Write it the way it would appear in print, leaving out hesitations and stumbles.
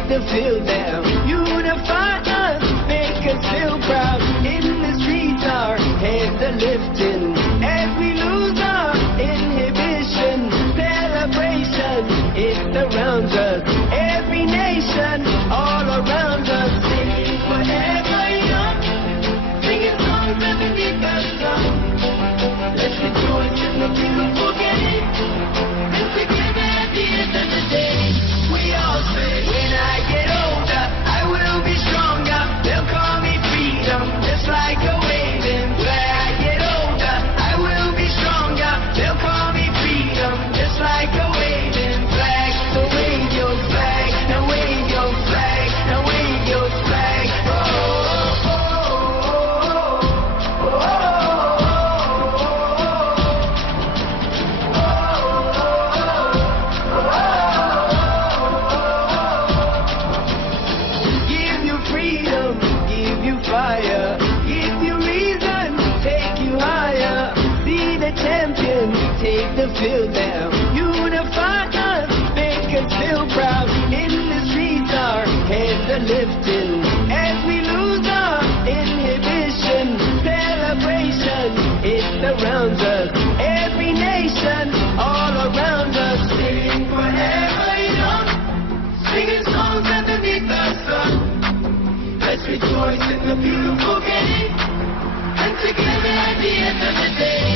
take the field down. Unify us, make us feel proud. In the streets our heads are lifting as we lose our inhibition. Celebration, it surrounds us. Every nation, all around us. Singing forever young, singing songs underneath the sun. Let's rejoice in the beautiful game, and together at the end of the day, we all say, when I get older, I will be stronger. They'll call me freedom, just like a waving flag. I get older, I will be stronger. They'll call me freedom, just like a waving flag. So wave your flag, now wave your flag, now wave your flag. Oh, oh, oh, oh, oh, give you freedom, give you fire, give you reason, take you higher. See the champion, take the field down. Unify us, make us feel proud. In the streets our heads are lifting as we lose our inhibition. Celebration, it surrounds us. Every nation, all around us. Singing forever young, singing songs underneath the sun. Let's rejoice in the beautiful game, and together at the end of the day,